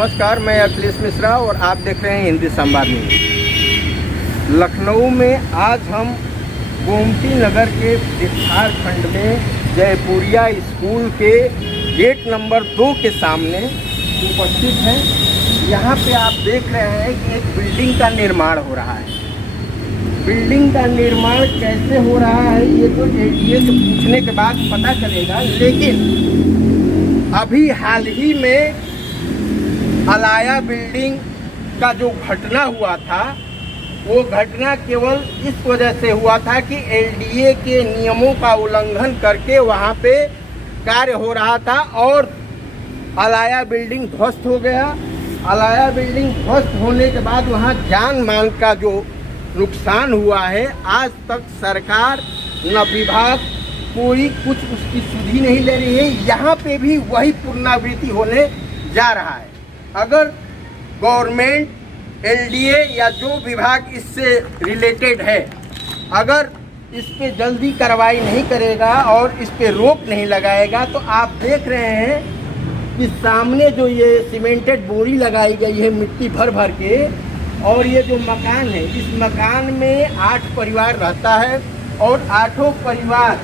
नमस्कार, मैं अखिलेश मिश्रा और आप देख रहे हैं हिंदी संवाद न्यूज़। लखनऊ में आज हम गोमती नगर के विस्तार खंड में जयपुरिया स्कूल के गेट नंबर 2 के सामने उपस्थित हैं। यहाँ पे आप देख रहे हैं कि एक बिल्डिंग का निर्माण हो रहा है। बिल्डिंग का निर्माण कैसे हो रहा है ये तो एडीए से पूछने के बाद पता चलेगा, लेकिन अभी हाल ही में अलाया बिल्डिंग का जो घटना हुआ था वो घटना केवल इस वजह से हुआ था कि एलडीए के नियमों का उल्लंघन करके वहाँ पे कार्य हो रहा था और अलाया बिल्डिंग ध्वस्त हो गया। अलाया बिल्डिंग ध्वस्त होने के बाद वहाँ जान माल का जो नुकसान हुआ है, आज तक सरकार न विभाग कोई कुछ उसकी सुधि नहीं ले रही है। यहाँ पे भी वही पुनरावृत्ति होने जा रहा है। अगर गवर्नमेंट एलडीए या जो विभाग इससे रिलेटेड है, अगर इस पे जल्दी कार्रवाई नहीं करेगा और इस पे रोक नहीं लगाएगा तो आप देख रहे हैं कि सामने जो ये सीमेंटेड बोरी लगाई गई है मिट्टी भर भर के, और ये जो मकान है, इस मकान में 8 परिवार रहता है और 8 परिवार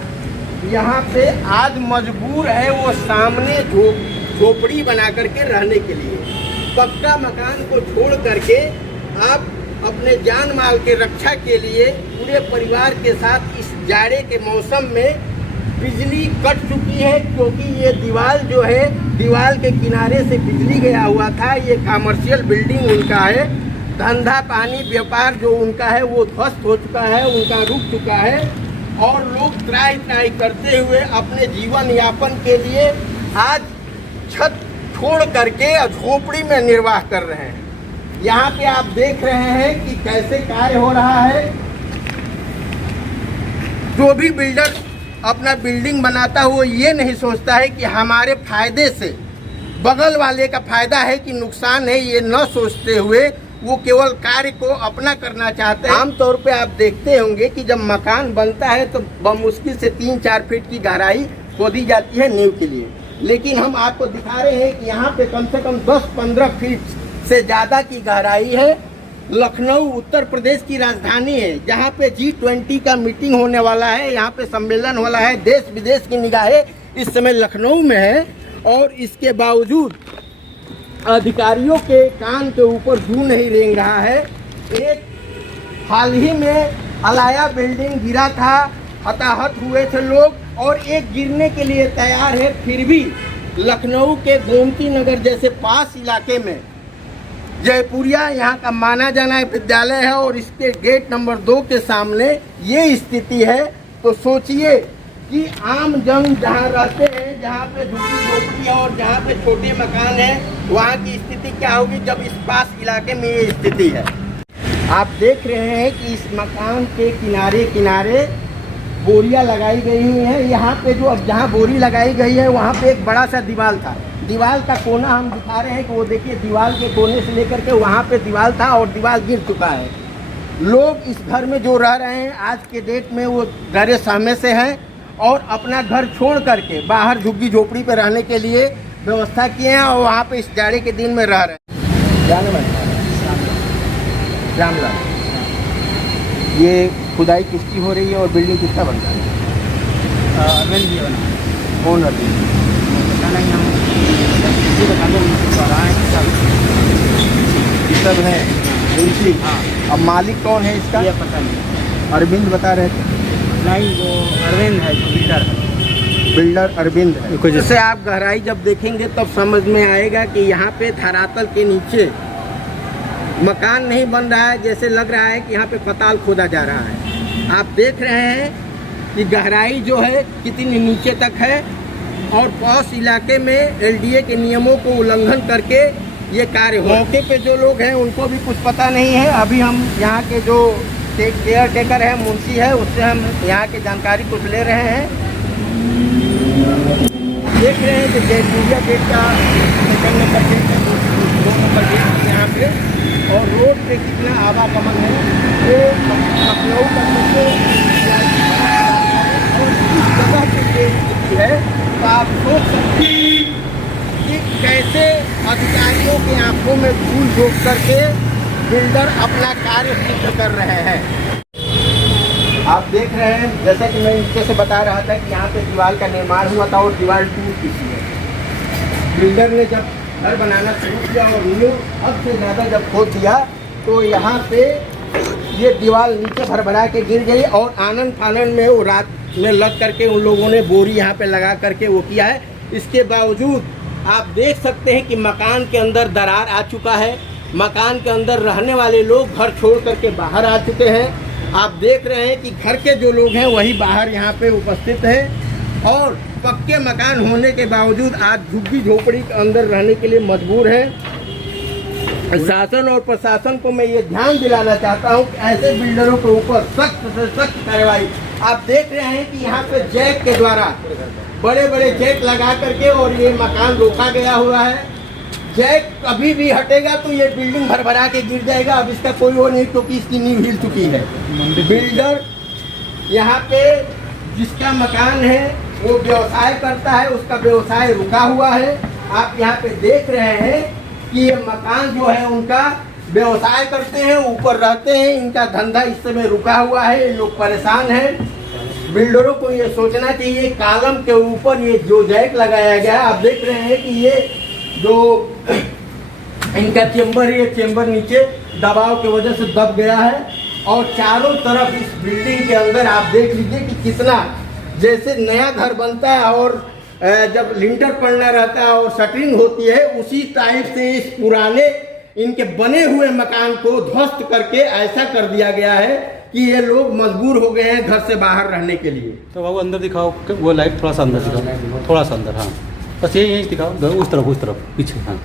यहाँ पे आज मजबूर है वो सामने झोपड़ी बना करके रहने के लिए। पक्का मकान को छोड़ करके आप अपने जान माल के रक्षा के लिए पूरे परिवार के साथ इस जाड़े के मौसम में बिजली कट चुकी है, क्योंकि ये दीवार जो है, दीवार के किनारे से बिजली गया हुआ था। ये कमर्शियल बिल्डिंग उनका है, धंधा पानी व्यापार जो उनका है वो ध्वस्त हो चुका है, उनका रुक चुका है और लोग त्राई करते हुए अपने जीवन यापन के लिए आज छत छोड़ करके झोपड़ी में निर्वाह कर रहे हैं। यहाँ पे आप देख रहे हैं कि कैसे कार्य हो रहा है। जो भी बिल्डर अपना बिल्डिंग बनाता है वो ये नहीं सोचता है कि हमारे फायदे से बगल वाले का फायदा है कि नुकसान है, ये न सोचते हुए वो केवल कार्य को अपना करना चाहते हैं। आमतौर पे आप देखते होंगे कि जब मकान बनता है तो बमुश्किल से 3-4 फीट की गहराई खोदी जाती है नींव के लिए, लेकिन हम आपको दिखा रहे हैं कि यहाँ पे कम से कम 10-15 फीट से ज़्यादा की गहराई है। लखनऊ उत्तर प्रदेश की राजधानी है, जहाँ पे G20 का मीटिंग होने वाला है, यहाँ पे सम्मेलन वाला है। देश विदेश की निगाहें इस समय लखनऊ में है और इसके बावजूद अधिकारियों के कान के ऊपर जू नहीं रेंग रहा है। एक हाल ही में अलाया बिल्डिंग गिरा था, हताहत हुए थे लोग और एक गिरने के लिए तैयार है, फिर भी लखनऊ के गोमती नगर जैसे पास इलाके में जयपुरिया यहाँ का माना जाना विद्यालय है और इसके गेट नंबर 2 के सामने ये स्थिति है। तो सोचिए कि आम जन जहाँ रहते हैं, जहाँ पे झुग्गी झोपड़ी है और जहाँ पे छोटे मकान है, वहाँ की स्थिति क्या होगी जब इस पास इलाके में ये स्थिति है। आप देख रहे हैं कि इस मकान के किनारे किनारे बोरियां लगाई गई हुई हैं। यहाँ पे जो अब जहाँ बोरी लगाई गई है वहाँ पे एक बड़ा सा दीवार था। दीवार का कोना हम दिखा रहे हैं कि वो देखिए, दीवार के कोने से लेकर के वहाँ पे दीवार था और दीवार गिर चुका है। लोग इस घर में जो रह रहे हैं आज के डेट में वो डरे सहमे से हैं और अपना घर छोड़ करके बाहर झुग्गी झोपड़ी पे रहने के लिए व्यवस्था किए हैं और वहाँ पे इस जाड़े के दिन में रह रहे हैं। रामलाल, ये खुदाई किसकी हो रही है और बिल्डिंग किसका बन रहा है? अरविंद जी बना। कौन अरविंद? पता नहीं, हम सब है उनकी। हाँ। अब मालिक कौन है इसका? ये पता नहीं। अरविंद बता रहे थे। नहीं, वो अरविंद है जो बिल्डर है। बिल्डर अरविंद है। कुछ जैसे आप गहराई जब देखेंगे तब समझ में आएगा कि यहाँ पे धरातल के नीचे मकान नहीं बन रहा है, जैसे लग रहा है कि यहाँ पे पताल खोदा जा रहा है। आप देख रहे हैं कि गहराई जो है कितनी नीचे तक है और पॉश इलाके में एलडीए के नियमों को उल्लंघन करके ये कार्य हो। मौके पे जो लोग हैं उनको भी कुछ पता नहीं है। अभी हम यहाँ के जो केयर टेकर है, मुंशी है, उससे हम यहाँ की जानकारी कुछ ले रहे हैं। देख रहे हैं कि जयपुरिया गेट का 2 नंबर गेट है, 2 नंबर गेट यहाँ पे, और रोड पे कितना आवागमन है। ये लखनऊ का सबसे और इस जगह पे है, तो आप सोच सकते हैं कि कैसे अधिकारियों की आंखों में धूल झोंक करके बिल्डर अपना कार्य सिद्ध कर रहे हैं। आप देख रहे हैं, जैसा कि मैं नीचे से बता रहा था कि यहाँ पे दीवार का निर्माण हुआ था और दीवार टूट चुकी है। बिल्डर ने जब घर बनाना शुरू किया और नींव हद से ज़्यादा जब खोद दिया तो यहाँ पे ये दीवार नीचे भरभरा के गिर गई और आनन फानन में वो रात में लग करके उन लोगों ने बोरी यहाँ पे लगा करके वो किया है। इसके बावजूद आप देख सकते हैं कि मकान के अंदर दरार आ चुका है। मकान के अंदर रहने वाले लोग घर छोड़ करके बाहर आ चुके हैं। आप देख रहे हैं कि घर के जो लोग हैं वही बाहर यहाँ पे उपस्थित हैं और पक्के मकान होने के बावजूद आज झुग्गी झोपड़ी के अंदर रहने के लिए मजबूर हैं। शासन और प्रशासन को मैं ये ध्यान दिलाना चाहता हूँ कि ऐसे बिल्डरों के ऊपर सख्त से सख्त कार्रवाई। आप देख रहे हैं कि यहाँ पे जैक के द्वारा बड़े बड़े जैक लगा करके और ये मकान रोका गया हुआ है। जैक कभी भी हटेगा तो ये बिल्डिंग भरभरा के गिर जाएगा। अब इसका कोई वो नहीं क्योंकि इसकी नींव हिल चुकी है। बिल्डर यहाँ पे जिसका मकान है वो व्यवसाय करता है, उसका व्यवसाय रुका हुआ है। आप यहाँ पे देख रहे हैं कि ये मकान जो है उनका व्यवसाय करते हैं, ऊपर रहते हैं, इनका धंधा इस समय रुका हुआ है, ये लोग परेशान हैं। बिल्डरों को ये सोचना चाहिए कॉलम के ऊपर ये जो जैक लगाया गया है, आप देख रहे हैं कि ये जो इनका चेम्बर, ये चेम्बर नीचे दबाव की वजह से दब गया है और चारों तरफ इस बिल्डिंग के अंदर आप देख लीजिए कि कितना जैसे नया घर बनता है और जब लिंटर पड़ना रहता है और शटरिंग होती है उसी टाइप से इस पुराने इनके बने हुए मकान को ध्वस्त करके ऐसा कर दिया गया है कि ये लोग मजबूर हो गए हैं घर से बाहर रहने के लिए। तो बाबू अंदर दिखाओ, वो लाइट थोड़ा सा अंदर दिखाओ, थोड़ा सा अंदर। हाँ बस यही दिखाओ, उस तरफ पीछे। हाँ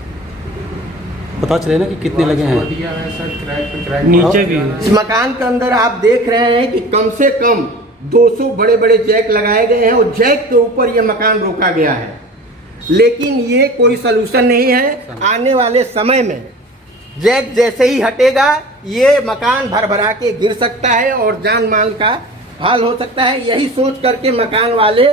पता चले ना कि कितने लगे हैं नीचे भी। इस मकान के अंदर आप देख रहे हैं कि कम से कम 200 बड़े बड़े जैक लगाए गए हैं और जैक के ऊपर ये मकान रोका गया है। लेकिन ये कोई सलूशन नहीं है। आने वाले समय में जैक जैसे ही हटेगा ये मकान भरभरा के गिर सकता है और जान माल का हाल हो सकता है। यही सोच करके मकान वाले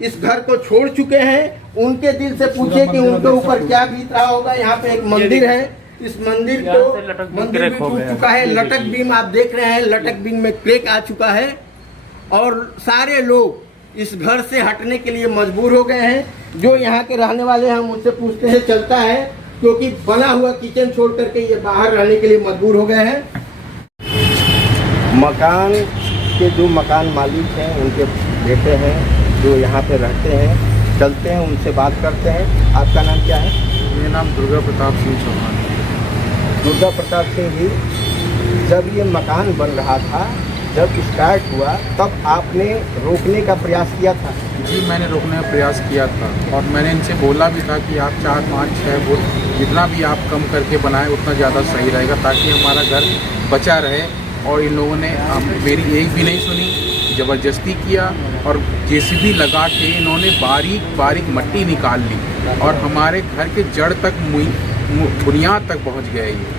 इस घर को छोड़ चुके हैं। उनके दिल से पूछे कि उनके ऊपर क्या बीत रहा होगा। यहाँ पे एक मंदिर है, इस मंदिर भी टूट चुका है। लटक बीम आप देख रहे हैं, लटक बीम में क्रैक आ चुका है और सारे लोग इस घर से हटने के लिए मजबूर हो गए हैं। जो यहाँ के रहने वाले हैं हम उनसे पूछते हैं, चलता है क्योंकि बना हुआ किचन छोड़ करके ये बाहर रहने के लिए मजबूर हो गए हैं। मकान के जो मकान मालिक हैं उनके बेटे हैं जो यहाँ पे रहते हैं, चलते हैं उनसे बात करते हैं। आपका नाम क्या है? मेरा नाम दुर्गा प्रताप सिंह चौहान है। दुर्गा प्रताप सिंह जी, जब ये मकान बन रहा था, जब स्टार्ट हुआ तब आपने रोकने का प्रयास किया था? जी मैंने रोकने का प्रयास किया था और मैंने इनसे बोला भी था कि आप 4, 5, 6 फुट जितना भी आप कम करके बनाएं उतना ज़्यादा सही रहेगा ताकि हमारा घर बचा रहे। और इन लोगों ने मेरी एक भी नहीं सुनी, ज़बरदस्ती किया और जेसीबी लगा के इन्होंने बारीक बारीक मट्टी निकाल ली और हमारे घर के जड़ तक बुनियाद तक पहुँच गए ये।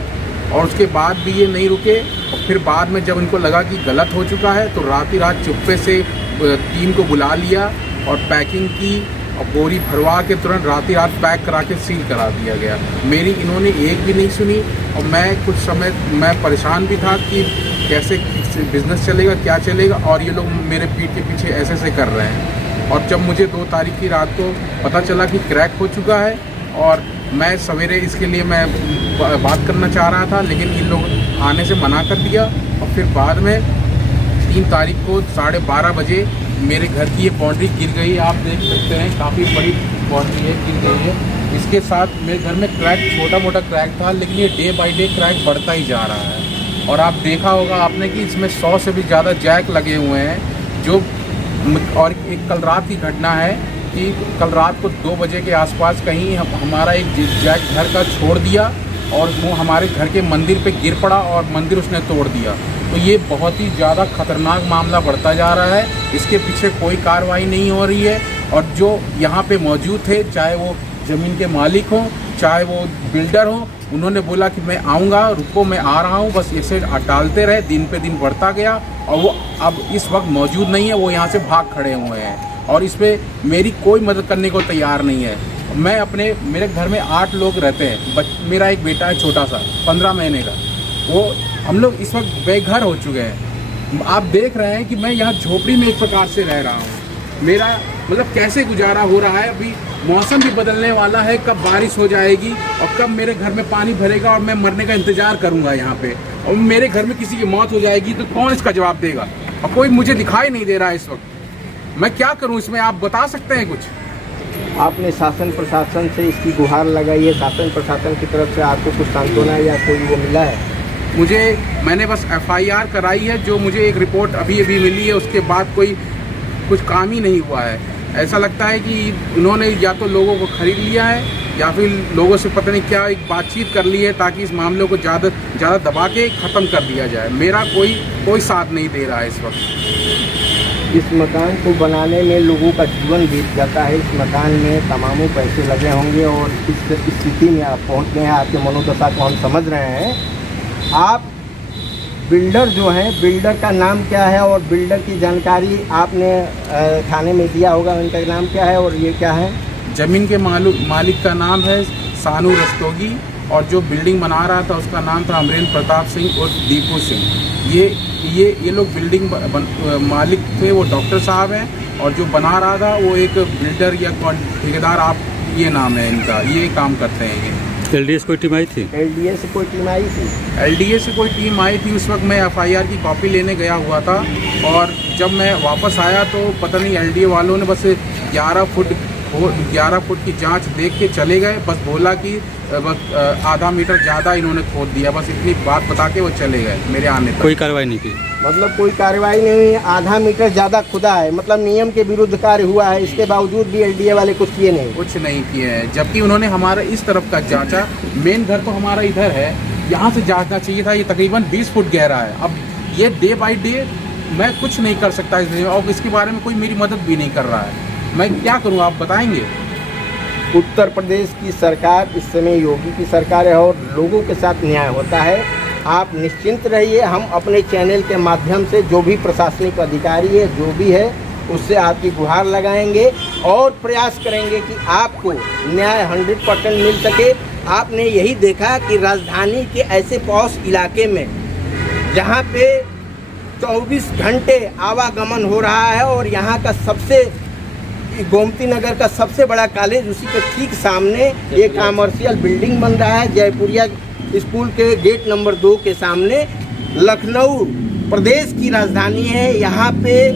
और उसके बाद भी ये नहीं रुके और फिर बाद में जब इनको लगा कि गलत हो चुका है तो रात ही रात चुप्पे से टीम को बुला लिया और पैकिंग की और बोरी भरवा के तुरंत रात ही रात पैक करा के सील करा दिया गया। मेरी इन्होंने एक भी नहीं सुनी और मैं कुछ समय मैं परेशान भी था कि कैसे बिज़नेस चलेगा, क्या चलेगा, और ये लोग मेरे पीठ के पीछे ऐसे ऐसे कर रहे हैं। और जब मुझे 2 तारीख की रात को पता चला कि क्रैक हो चुका है और मैं सवेरे इसके लिए मैं बात करना चाह रहा था लेकिन इन लोग आने से मना कर दिया और फिर बाद में 3 तारीख को 12:30 बजे मेरे घर की ये बाउंड्री गिर गई। आप देख सकते हैं काफ़ी बड़ी बाउंड्री है, गिर गई है। इसके साथ मेरे घर में क्रैक छोटा मोटा क्रैक था लेकिन ये डे बाय डे क्रैक बढ़ता ही जा रहा है। और आप देखा होगा आपने कि इसमें 100 से भी ज़्यादा जैक लगे हुए हैं जो। और एक कल रात की घटना है कि कल रात को 2 बजे के आसपास कहीं हमारा एक जैक घर का छोड़ दिया और वो हमारे घर के मंदिर पे गिर पड़ा और मंदिर उसने तोड़ दिया। तो ये बहुत ही ज़्यादा खतरनाक मामला बढ़ता जा रहा है। इसके पीछे कोई कार्रवाई नहीं हो रही है और जो यहाँ पे मौजूद थे, चाहे वो ज़मीन के मालिक हों चाहे वो बिल्डर हों, उन्होंने बोला कि मैं आऊँगा, रुको मैं आ रहा हूँ, बस इसे टालते रहे। दिन पे दिन बढ़ता गया और वो अब इस वक्त मौजूद नहीं है, वो यहाँ से भाग खड़े हुए हैं और इस पर मेरी कोई मदद करने को तैयार नहीं है। मैं मेरे घर में 8 लोग रहते हैं। मेरा एक बेटा है छोटा सा 15 महीने का, वो हम लोग इस वक्त बेघर हो चुके हैं। आप देख रहे हैं कि मैं यहाँ झोपड़ी में एक प्रकार से रह रहा हूँ। मेरा मतलब कैसे गुजारा हो रहा है। अभी मौसम भी बदलने वाला है, कब बारिश हो जाएगी और कब मेरे घर में पानी भरेगा और मैं मरने का इंतज़ार करूँगा यहाँ पे, और मेरे घर में किसी की मौत हो जाएगी तो कौन इसका जवाब देगा। और कोई मुझे दिखाई नहीं दे रहा है इस वक्त। मैं क्या करूँ इसमें, आप बता सकते हैं कुछ? आपने शासन प्रशासन से इसकी गुहार लगाई है, शासन प्रशासन की तरफ से आपको कुछ सांत्वना या कोई वो मिला है? मैंने बस FIR कराई है, जो मुझे एक रिपोर्ट अभी मिली है, उसके बाद कुछ काम ही नहीं हुआ है। ऐसा लगता है कि उन्होंने या तो लोगों को खरीद लिया है या फिर लोगों से पता नहीं क्या एक बातचीत कर ली है ताकि इस मामले को ज़्यादा दबा के ख़त्म कर दिया जाए। मेरा कोई साथ नहीं दे रहा है इस वक्त। इस मकान को बनाने में लोगों का जीवन बीत जाता है, इस मकान में तमामों पैसे लगे होंगे और इस स्थिति में आप पहुँच गए हैं। आपके मनोदशा को हम समझ रहे हैं। आप बिल्डर जो हैं, बिल्डर का नाम क्या है और बिल्डर की जानकारी आपने थाने में दिया होगा, उनका नाम क्या है और ये क्या है? ज़मीन के मालिक का नाम है सानू रस्तोगी और जो बिल्डिंग बना रहा था उसका नाम था अमरेंद्र प्रताप सिंह और दीपू सिंह। ये लोग बिल्डिंग मालिक थे, वो डॉक्टर साहब हैं, और जो बना रहा था वो एक बिल्डर या ठेकेदार, आप ये नाम है इनका, ये काम करते हैं ये। LDA से कोई टीम आई थी? LDA से कोई टीम आई थी? LDA से कोई टीम आई थी। उस वक्त मैं FIR की कॉपी लेने गया हुआ था और जब मैं वापस आया तो पता नहीं LDA वालों ने बस 11 फुट की जांच देख के चले गए। बस बोला कि बस आधा मीटर ज़्यादा इन्होंने खोद दिया, बस इतनी बात बता के वो चले गए मेरे आने तक। कोई कार्रवाई नहीं की? मतलब कोई कार्रवाई नहीं हुई, आधा मीटर ज़्यादा खुदा है, मतलब नियम के विरुद्ध कार्य हुआ है। इसके बावजूद भी LDA वाले कुछ किए नहीं? कुछ नहीं किए हैं, जबकि उन्होंने हमारा इस तरफ का जांचा। मेन घर तो हमारा इधर है, यहाँ से जांचना चाहिए था। ये तकरीबन 20 फुट गहरा है। अब ये डे बाई डे मैं कुछ नहीं कर सकता इसमें, और इसके बारे में कोई मेरी मदद भी नहीं कर रहा है। मैं क्या करूँ, आप बताएंगे? उत्तर प्रदेश की सरकार इस समय योगी की सरकार है और लोगों के साथ न्याय होता है। आप निश्चिंत रहिए, हम अपने चैनल के माध्यम से जो भी प्रशासनिक अधिकारी है, जो भी है, उससे आपकी गुहार लगाएंगे और प्रयास करेंगे कि आपको न्याय 100% मिल सके। आपने यही देखा कि राजधानी के ऐसे पॉश इलाके में जहाँ पे 24 घंटे आवागमन हो रहा है और यहाँ का गोमती नगर का सबसे बड़ा कॉलेज, उसी के ठीक सामने एक कमर्शियल बिल्डिंग बन रहा है जयपुरिया स्कूल के गेट नंबर 2 के सामने। लखनऊ प्रदेश की राजधानी है, यहाँ पे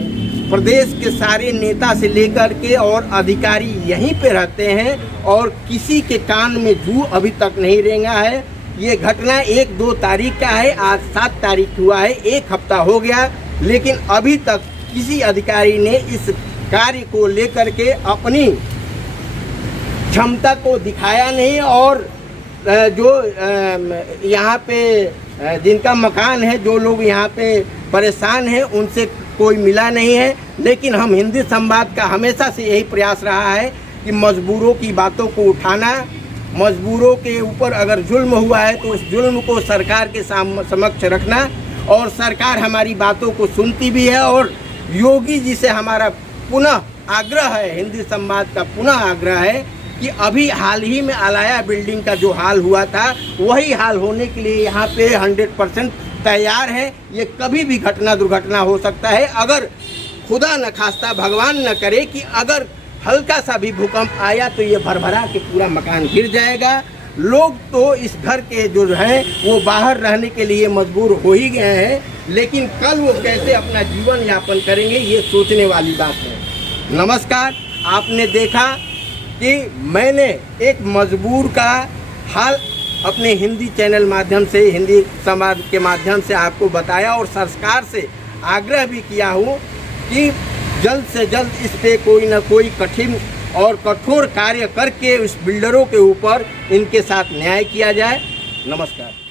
प्रदेश के सारे नेता से लेकर के और अधिकारी यहीं पे रहते हैं और किसी के कान में जू अभी तक नहीं रेंगा है। ये घटना 1-2 तारीख का है, आज 7 तारीख हुआ है, 1 हफ्ता हो गया, लेकिन अभी तक किसी अधिकारी ने इस कार्य को लेकर के अपनी क्षमता को दिखाया नहीं। और जो यहाँ पे जिनका मकान है, जो लोग यहाँ पे परेशान हैं, उनसे कोई मिला नहीं है। लेकिन हम हिंदी संवाद का हमेशा से यही प्रयास रहा है कि मजबूरों की बातों को उठाना, मजबूरों के ऊपर अगर जुल्म हुआ है तो उस जुल्म को सरकार के समक्ष रखना, और सरकार हमारी बातों को सुनती भी है। और योगी जी से हमारा पुनः आग्रह है, हिंदी संवाद का पुनः आग्रह है कि अभी हाल ही में आलाया बिल्डिंग का जो हाल हुआ था, वही हाल होने के लिए यहाँ पे 100% तैयार है। ये कभी भी घटना दुर्घटना हो सकता है। अगर खुदा न खास्ता, भगवान न करे कि अगर हल्का सा भी भूकंप आया तो ये भरभरा के पूरा मकान गिर जाएगा। लोग तो इस घर के जो हैं वो बाहर रहने के लिए मजबूर हो ही गए हैं, लेकिन कल वो कैसे अपना जीवन यापन करेंगे, ये सोचने वाली बात है। नमस्कार, आपने देखा कि मैंने एक मजबूर का हाल अपने हिंदी चैनल माध्यम से, हिंदी संवाद के माध्यम से आपको बताया और सरकार से आग्रह भी किया हूँ कि जल्द से जल्द इस पे कोई न कोई कठिन और कठोर कार्य करके इस बिल्डरों के ऊपर इनके साथ न्याय किया जाए। नमस्कार।